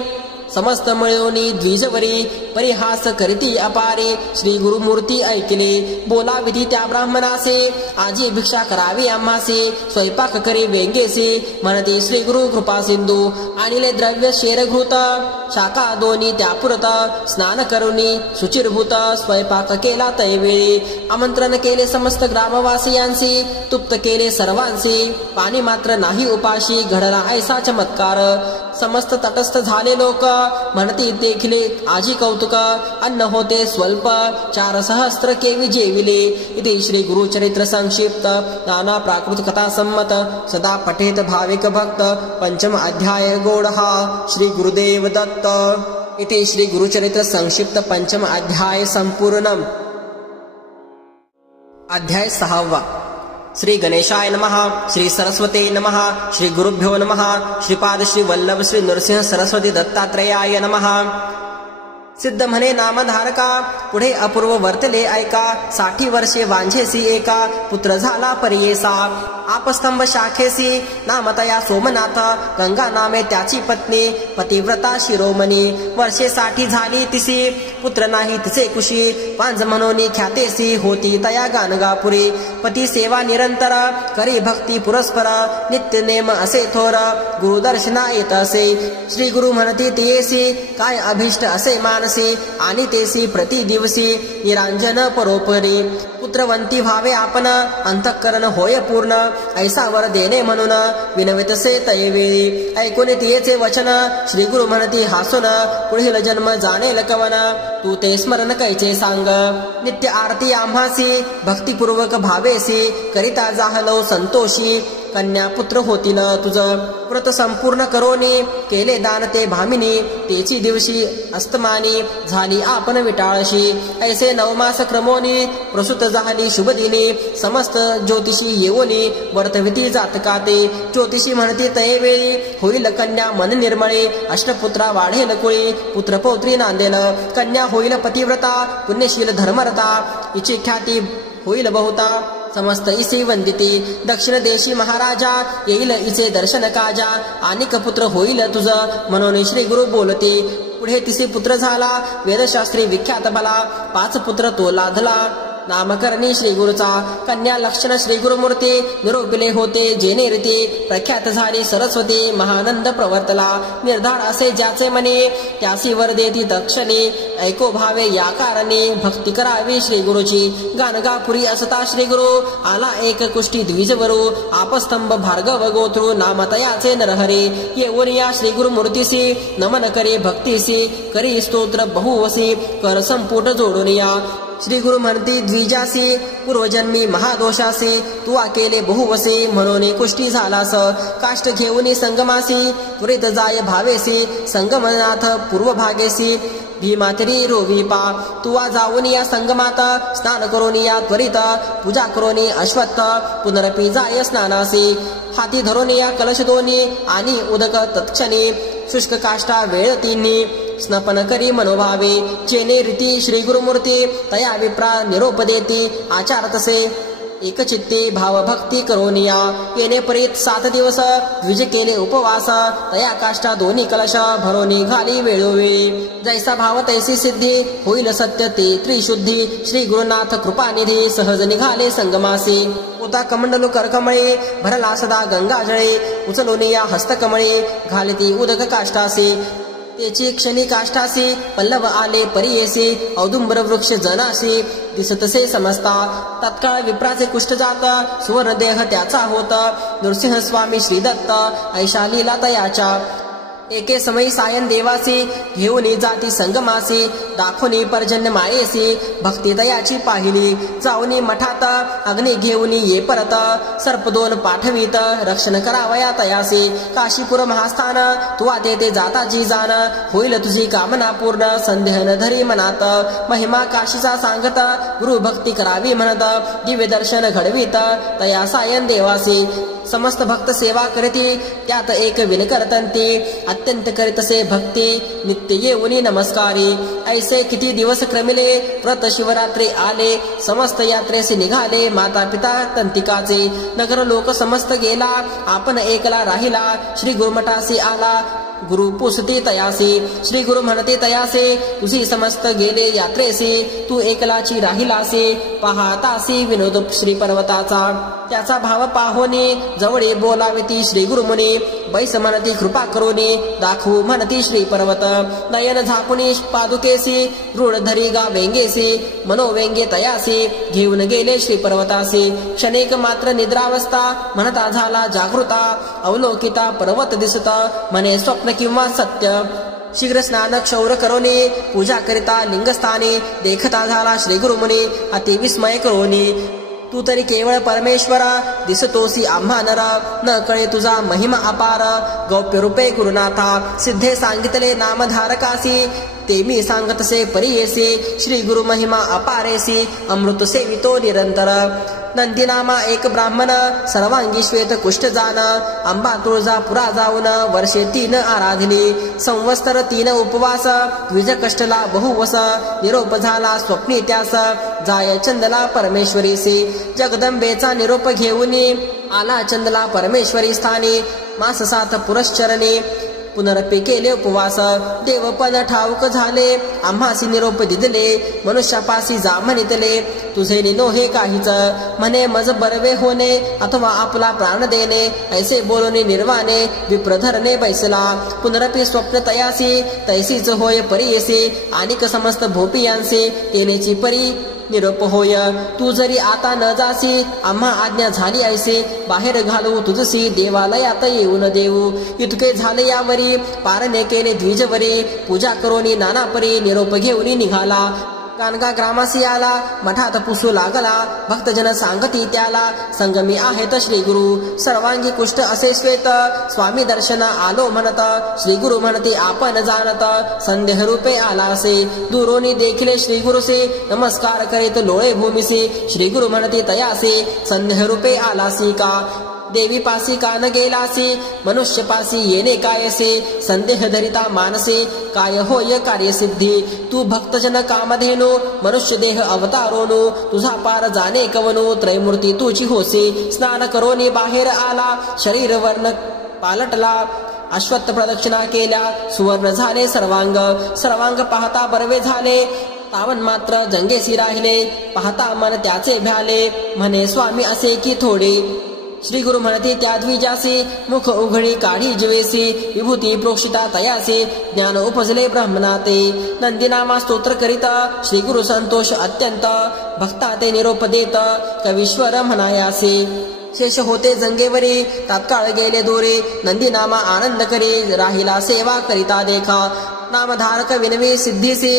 समस्त मिळवणी द्विजवरी परिहास करीती अपारे श्री गुरुमूर्ती ऐकले बोला विधी त्या ब्राह्मणासे आजी भिक्षा करावी आम्हासे स्वयंपाक करी वेंगेसे म्हणते श्री गुरु कृपा सिंधू आणिले द्रव्य शेरघृत शाखा दोन्ही त्यापुरत स्नान करुनी शुचिरभूत स्वयंपाक केला तैवेळी आमंत्रण केले समस्त ग्रामवासियांसी तुप्त केले सर्वांसी पाणी मात्र नाही उपाशी घडला ऐसा चमत्कार समस्त तटस्थ झाले लोक म्हणती देखिले आजी कौतुक अन्न होते स्वल्प 4 सहस्त्र केवी जेविले इति श्री गुरुचरित्र संक्षिप्त नाना प्राकृत कथा सम्मत सदा पठेत भाविक भक्त पंचम अध्याय गौडहा श्री गुरुदेव दत्त इति श्री गुरुचरित्र संक्षिप्त पंचम अध्याय संपूर्णम अध्याय 6 श्री गणेशाय नमः श्री सरस्वते नमः श्री गुरुभ्यो नमः श्रीपाद श्री वल्लभ श्री नरसिंह सरस्वती दत्तात्रयाय नमः सिद्ध म्हणे नामधारका पुढे अपूर्व वर्तले ऐका 60 वर्षे वांझेसी एका पुत्र झाला परियेसा आपस्तंभ शाखेसी नामतया सोमनाथ गंगा नामे त्याची पत्नी पतिव्रता शिरोमणी वर्षे 60 झाली तिसी पुत्र नाही तिचे कुशी पांज म्हणून ख्यातेसी होती तया गानगापुरी पती सेवा निरंतर करी भक्ती पुरस्पर नित्य नेम असे थोर गुरुदर्शना येत असे श्री गुरु म्हणती तियेसी काय अभिष्ट असे मानसी आणि तेसी प्रति दिवसी निरांजन परोपरी पुत्रवंती व्हावे आपण अंतःकरण होय पूर्ण ऐसा वर देणे म्हणून विनवितसे तैवेळी ऐकून तियेचे वचन श्री गुरु म्हणती हासून पुढील जन्म जाणेल कवन तू ते स्मरण कैचे सांग नित्य आरती आम्हासी भक्तिपूर्वक भावेसी करिता जाहलो संतोषी कन्या पुत्र होतील तुझ व्रत संपूर्ण करोनी केले दान ते भामिनी तेची दिवशी अस्तमानी झाली आपण विटाळशी ऐसे 9 मास क्रमोनी प्रसूत झाली शुभदिनी समस्त ज्योतिषी येवोनी वर्तविती जातकाते ज्योतिषी म्हणते तैवेळी होईल कन्या मन निर्मळे अष्टपुत्रा वाढेल कुळी पुत्र पौत्री नांदेल कन्या होईल पतिव्रता पुण्यशील धर्मरता हिची ख्याती होईल बहुता समस्त इसी वंदिती दक्षिण देशी महाराजा येईल इचे दर्शन काजा अनेक पुत्र होईल तुझ म्हणून श्री गुरु बोलते पुढे तिसे पुत्र झाला वेदशास्त्री विख्यात भला 5 पुत्र तो लाधला नामकरणी श्री गुरुचा कन्या लक्षण श्री गुरुमूर्ती निरोपिले होते जेने रीती प्रख्यात झाली सरस्वती महानंद प्रवर्तला निर्धार असे ज्याचे मने त्यासी वर देती दक्षिणी ऐको भावे या कारणे भक्ती करावी श्री गुरुची गानगापुरी असता श्री गुरु आला एक कुष्टी द्विजवरू आपस्तंभ भार्गव गोत्रू नामतयाचे नरहरे येऊन या श्री गुरुमूर्तीसी नमन करे भक्तीसी करी स्तोत्र बहुवसी कर संपुट जोडून या श्री गुरु म्हणती द्विजासी पूर्वजन्मी महादोषासी तू केले बहुवसे म्हणून कुष्टी झालास काष्ट घेऊन संगमासी त्वरित जाय भावेसी संगमनाथ पूर्व भागेसी भीमातरी रोविपा तुवा जाऊन या संगमात स्नान करून या त्वरित पूजा करून अश्वत्थ पुनरपी जाय स्नानासी हाती धरून या कलश दोन्ही आणि उदक तत्क्षणी शुष्क काष्टा वेळ तिन्ही स्नपन करी मनोभावे चेने रीती श्री गुरुमूर्ती तया विप्रा निरोप देती आचार तसे एकचित्ते भावभक्ती करोनिया येणे परीत 7 दिवस द्विज केले उपवास तया काष्टा दोन्ही कलश भरोनी घाली वेळोवेळी जैसा भाव तैसी सिद्धी होईल सत्य ते त्रिशुद्धी श्री गुरुनाथ कृपानिधी सहज निघाले संगमासी उता कमंडलू करकमळे भरला सदा गंगाजळे उचलून या हस्तकमळे घालती उदक काष्टासी त्याची क्षणी काष्ठासी पल्लव आले परियेसी औदुंबर वृक्ष जनासी दिसतसे समजता तत्काळ विप्राचे कुष्ठ जात सुवर्ण देह त्याचा होत नृसिंह स्वामी श्रीदत्त ऐशा लीला तयाच्या एके समयी सायन देवासी घेऊन जाती संगमासी दाखवणी पर्जन्य मायेसी भक्ती दयाची पाहिली जाऊनी मठात अग्नी घेऊन ये परत सर्प दोन पाठवीत रक्षण करावया तयासी काशीपुर महास्थान तू ते जाताची जाण होईल तुझी कामना पूर्ण संदेह न धरी मनात महिमा काशीचा सांगत गुरु भक्ती करावी म्हणत दिव्य दर्शन घडवीत तया सायन देवासी समस्त भक्त सेवा करती त्यात एक विनकरतंती अत्यंत करीतसे भक्ती नित्य येऊनी नमस्कारी ऐसे किती दिवस क्रमिले व्रत शिवरात्री आले समस्त यात्रेसे निघाले माता पिता तंतिकाचे नगर लोक समस्त गेला आपण एकला राहिला श्री गुरुमठासी आला गुरु पुसती तयासी श्री गुरु म्हणते तयासे तुझी समस्त गेले यात्रेसी तू एकलाची राहिलासी पाहतासी विनोद श्री पर्वताचा त्याचा भाव पाहोनी जवळे बोलाविती श्री गुरुमुनी बैस म्हणती कृपा करोनी दाखवू म्हणती श्री पर्वत नयन झाकुनी पादुकेसी ऋण धरी गा वेंगेसी मनोव्यंगे तयासी घेऊन गेले श्री पर्वतासी क्षणिक मात्र निद्रावस्था म्हणता झाला जागृता अवलोकिता पर्वत दिसत म्हणे स्वप्न किंवा सत्य शीघ्र स्नान क्षौर करोनी पूजा करिता लिंगस्थानी देखता झाला श्री गुरुमुनी अति विस्मय करोनी तू तरी केवळ परमेश्वरा दिसतोसी आम्हा नर न कळे तुझा महिमा अपार गौप्य रूपे गुरुनाथा सिद्धे सांगितले नामधारकासी ते मी सांगतसे परियेसी श्री गुरु महिमा अपारेसी अमृत सेवितो निरंतर नंदीनामा एक ब्राह्मण सर्वांगी श्वेत कुष्ठ जाण अंबा तुळजापुरा जाऊन वर्षे 3 आराधली संवत्सर 3 उपवास द्विज कष्टला बहुवस निरोप झाला स्वप्नी त्यास जाय चंदला परमेश्वरीसी जगदंबेचा निरोप घेऊन आला चंदला परमेश्वरी स्थानी मास 7 पुरश्चरणी पुनरपी केले उपवास देव पण ठाऊक झाले आम्हासी निरोप दिदले मनुष्यापासी जा म्हणितले तुझे निनो हे काहीच म्हणे मज बरवे होणे अथवा आपला प्राण देणे ऐसे बोलणे निर्वाणे विप्रधरणे बैसला पुनरपी स्वप्न तयासी तैसीच होय परियेसी आणि समस्त भोपियांसी तेनेची परी निरोप होय तू जरी आता न जासी आम्हा आज्ञा झाली ऐसे बाहेर घालू तुझसी देवालयात येऊन देऊ इतके झाले यावरी पारणे केले द्विजवरी पूजा करोनी नानापरी निरोप घेऊन निघाला कानगा ग्रामासी आला मठात पुसू लागला भक्तजन सांगती त्याला संगमी आहेत श्री गुरु सर्वांगी कुष्ठ असे श्वेत स्वामी दर्शन आलो म्हणत श्री गुरु म्हणते आपण जाणत संदेह रूपे आला असे दुरोनी देखिले श्री गुरुसे नमस्कार करीत लोळे भूमिसी श्री गुरु म्हणते तयासे संदेह रूपे आलासी का देवी पासी कान गेलासी मनुष्य पासी येणे कायसे संदेह धरिता मानसे काय होय कार्यसिद्धी तू भक्तजन कामधेनो मनुष्य देह अवतारोनो तुझा पार जाणे कवनो त्रैमूर्ती तुझी होसे स्नान करोनी बाहेर आला शरीर वर्ण पालटला अश्वत्थ प्रदक्षिणा केल्या सुवर्ण झाले सर्वांग पाहता बरवे झाले तावन मात्र जंगेसी राहिले पाहता मन त्याचे भ्याले म्हणे स्वामी असे की थोडे श्री गुरु म्हणते त्या द्विजासी मुख उघडी काढी जवेसी विभूती प्रोक्षिता तयासी ज्ञान उपजले ब्रह्मनाते नंदीनामा स्तोत्र करिता श्री गुरु संतोष अत्यंत भक्ता ते निरोप देत कवीश्वर म्हणायासी शेष होते जंगेवरी तात्काळ गेले दोरे नंदीनामा आनंद करी राहिला सेवा करिता देखा नामधारक विनवी सिद्धीसी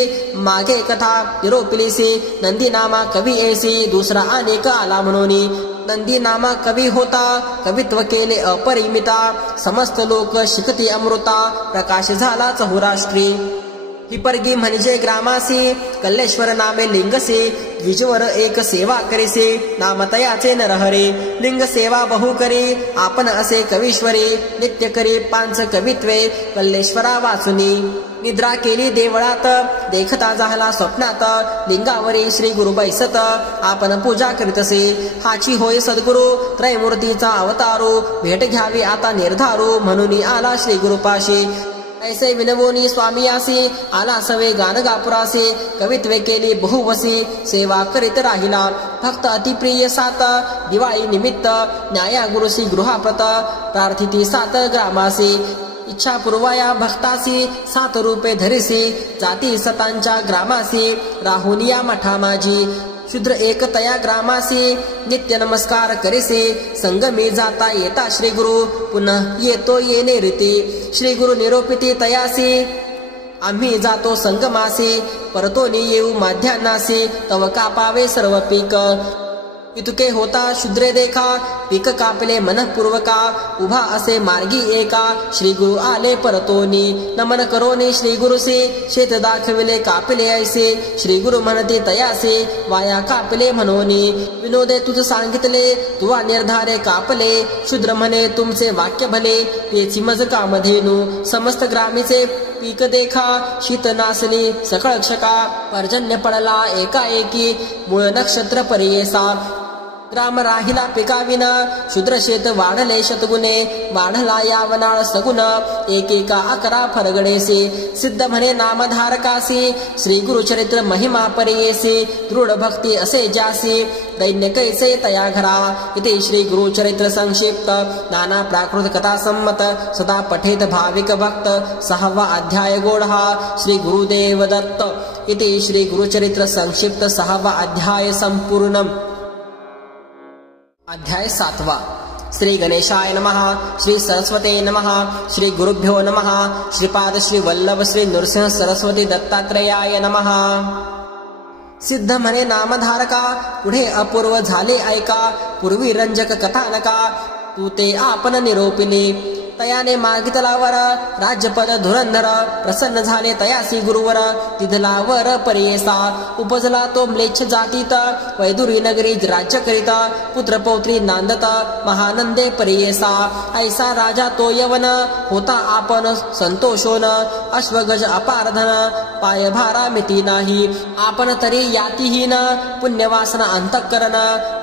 मागे कथा निरोपिलीसी नंदीनामा कवी ऐसी दुसरा अनेक आला म्हणून नंदीनामा कवी होता कवित्व केले अपरिमिता समस्त लोक शिकती अमृता प्रकाश झाला चहुराष्ट्री हिपरगी म्हणजे ग्रामासी कल्लेश्वर नामे लिंगसे द्विजवर एक सेवा करीसे नामतयाचे नरहरे लिंग सेवा बहु करी आपण असे कवीश्वरी नित्य करी 5 कवित्वे कल्लेश्वरा वाचुनी निद्रा केली देवळात देखता झाला स्वप्नात लिंगावरी श्री गुरु बैसत आपण पूजा करीतसे हाची होय सद्गुरु त्रैमूर्तीचा अवतारो भेट घ्यावी आता निर्धारू म्हणून आला श्री गुरुपाशी ऐसे विनवोनी स्वामियासी आला सवे गानगापुरासी कवित्वे केली बहुवसी सेवा करीत राहिला भक्त अतिप्रिय 7 दिवाळी निमित्त न्याया गुरुसी गृहाप्रत प्रार्थिती 7 ग्रामासी इच्छा पुरवाया भक्तासी 7 रूपे धरिसी जाती सतांच्या ग्रामासी राहुनिया मठा माझी शूद्र एक तया ग्रामासी नित्य नमस्कार करिसे संगमी जाता येता श्री गुरु पुन्हा येतो येणे रीती श्री गुरु निरोपिती तयासी आम्ही जातो संगमासी परतोनी येऊ माध्यानासी तव कापावे सर्व पीक इतुके होता शूद्रे देखा पीक कापले मनपूर्वका उभा असे मार्गी एका श्री गुरु आले परतोनी नमन करोनी श्री गुरुसी शेत दाखविले कापले ऐसे श्री गुरु म्हणते तयासे वाया कापले म्हणोनी विनोदे तुझ सांगितले तुवा निर्धारे कापले शूद्र म्हणे तुमचे वाक्य भले तेची मज कामधेनु समस्त ग्रामीचे पीक देखा शीत नासली सकळ क्षका पर्जन्य पडला एकाएकी मूळ नक्षत्र परियेसा ग्राम राहिला पिकाविना शूद्र शेत वाढले शतगुणे वाढला यावनाळ सगुण एकेका 11 फरगडेसी सिद्ध म्हणे नामधारकासी श्री गुरुचरित्र महिमा परियेसी दृढ भक्ती असे जासी दैन्य कैसे तया घरा इथे श्री गुरुचरित्र संक्षिप्त नाना प्राकृत कथा संमत सदा पठेत भाविक भक्त 6वा अध्याय गोढा श्री गुरुदेव दत्त इथे श्री गुरुचरित्र संक्षिप्त 6वा अध्याय संपूर्ण अध्याय 7वा श्री गणेशाय नमः श्री सरस्वते नमः श्री गुरुभ्यो नमः श्रीपाद श्री वल्लभ श्री नृसिंह सरस्वती दत्तात्रयाय नमः सिद्ध म्हणे नामधारका पुढे अपूर्व झाले ऐका पूर्वी रंजक कथानका तू ते आपण निरोपिली तयाने मागितलावर राज्यपद धुरंधर प्रसन्न झाले तयासी गुरुवर तिथलावर परियेसा उपजला तो म्लेच्छ जातीत वैदुरी नगरी राज्य करीत पुत्र पौत्री नांदत महानंदे परियेसा ऐसा राजा तो यवन होता आपण संतोषोन अश्वगज अपारधन पायभारा मिती नाही आपण तरी यातीहीन पुण्यवासना अंतःकरण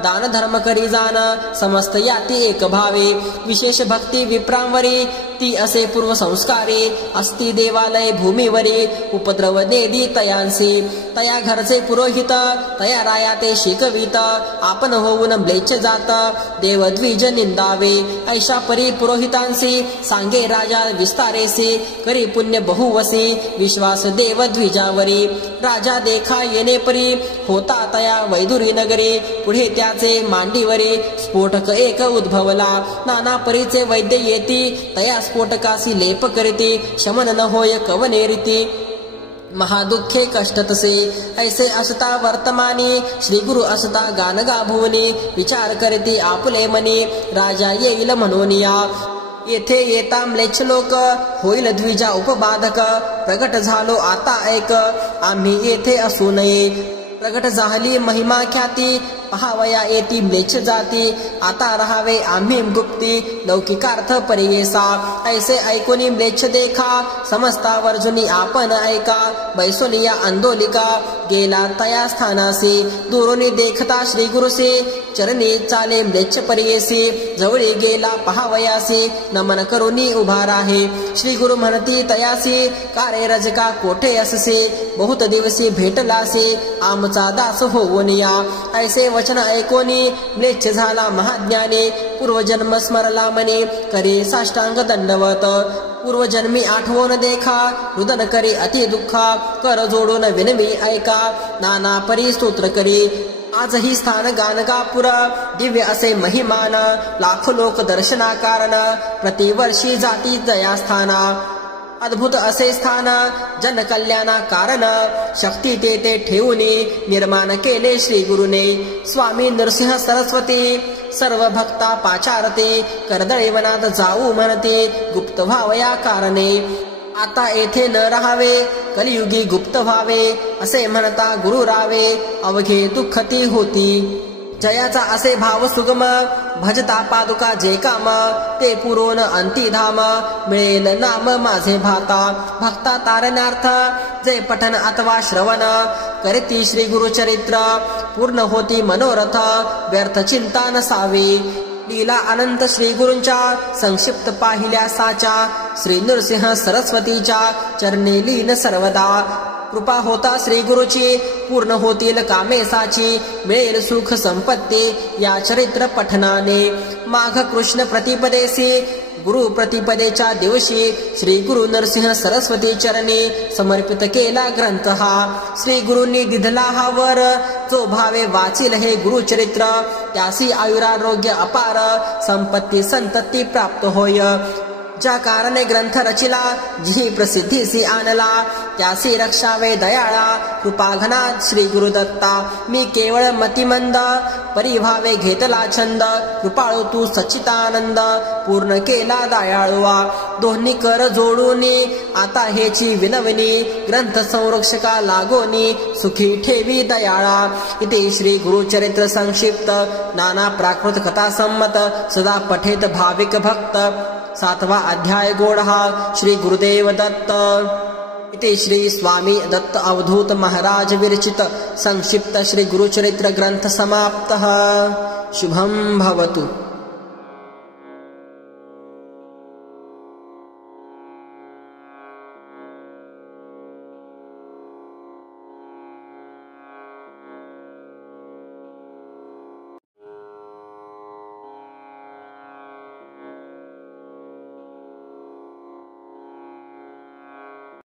दान धर्म करी जान समस्त याती एक भावे विशेष भक्ती विप्रांवर ती असे पूर्व संस्कारी अस्ति देवालय भूमीवरी उपद्रव नेदी तयांसी तया घरचे पुरोहित तया राया ते शिकवित आपण होऊन म्लेच्छ जात देवद्विज निंदावे ऐशा परी पुरोहितांसी सांगे राजा विस्तारेसी करी पुण्य बहुवसी विश्वास देवद्विजावरी राजा देखा येणे परी होता तया वैदुरी नगरी पुढे त्याचे मांडीवरी स्फोटक एक उद्भवला नाना परीचे वैद्य येती तया स्फोटकासी लेप करीती शमन न होय कवने रीती महादुःखे कष्टतसे ऐसे असता वर्तमानी श्री गुरु असता गानगा भुवनी विचार करीती आपुले मनी राजा येईल म्हणूनिया येथे येता म्लेच्छ लोक होईल द्विजा उपबाधक प्रगट झालो आता ऐक आम्ही येथे असू नये प्रगट झाली महिमा ख्याती पहावया येती म्लेच्छ जाती आता राहावे आम्ही गुप्ती लौकिकार्थ परियेसा ऐसे ऐकोनी म्लेच्छ देखा समस्ता वर्जुनी आपण ऐका बैसोलिया आंदोलिका गेला तया स्थानासी दुरोनी देखता श्री गुरुसी चरणी चाले म्लेच्छ परियेसी जवळी गेला पहावयासी नमन करुनी उभा राहे श्री गुरु म्हणती तयासी कारे रजका कोठे अससे बहुत दिवसी भेटलासी आमचा दास होऊन या ऐसे वचन ऐकोनी म्लेच्छ झाला महाज्ञानी पूर्वजन्म स्मरला मनी करी साष्टांग दंडवत पूर्वजन्मी आठवण देखा रुदन करी अति दुःखा कर जोडून विनवी ऐका नाना परी स्तोत्र करी आजही स्थान गानगापुर दिव्य असे महिमान लाखो लोक दर्शना कारण प्रतिवर्षी जाती जयास्थाना अद्भुत असे स्थान जन कल्याणा कारण शक्ती ते ठेवूनी निर्माण केले श्री गुरुने स्वामी नृसिंह सरस्वती सर्व भक्ता पाचारते कर्दळे वनात जाऊ म्हणते गुप्त व्हावया कारणे आता येथे न राहावे कलियुगी गुप्त व्हावे असे म्हणता गुरु रावे अवघे दुःखती होती जयाचा असे भाव सुगम भजता पादुका जे काम ते पुरोन अंतिधाम मिळेल नाम माझे भाता भक्ता तारणार्थ जे पठन अथवा श्रवण करीती श्री गुरुचरित्र पूर्ण होती मनोरथ व्यर्थ चिंता नसावी लीला अनंत श्री गुरूंच्या संक्षिप्त पाहिल्या साचा श्री नृसिंह सरस्वतीच्या चरणी लीन सर्वदा कृपा होता श्री गुरुची पूर्ण होतील कामे साची मिळेल सुख संपत्ती या चरित्र पठनाने माघ कृष्ण प्रतिपदेसी गुरु प्रतिपदेच्या दिवशी श्री गुरु नरसिंह सरस्वती चरणी समर्पित केला ग्रंथ हा. श्री गुरूंनी दिधला हा वर, जो भावे वाचिल हे गुरुचरित्र त्यासी आयुरारोग्य अपार, संपत्ती संतती प्राप्त होय. ज्या कारणे ग्रंथ रचिला, जी प्रसिद्धीसी आणला, त्यासी रक्षावे दयाळा, कृपाघना श्री गुरुदत्ता. मी केवळ मतिमंद, परिभावे घेतला छंद, कृपाळू तू सच्चितानंद, पूर्ण केला दयाळुवा. दोन्ही कर जोडूनी आता हेची विनवणी, ग्रंथ संरक्षका लागोनी, सुखी ठेवी दयाळा. इथे श्री गुरुचरित्र संक्षिप्त नाना प्राकृत कथा संमत, सदा पठेत भाविक भक्त. 7वा अध्याय गोडहा. श्री गुरुदेव दत्त. इति श्री स्वामी दत्त अवधूत महाराज विरचित संक्षिप्त श्री गुरुचरित्र ग्रंथ समाप्तः. शुभं भवतु.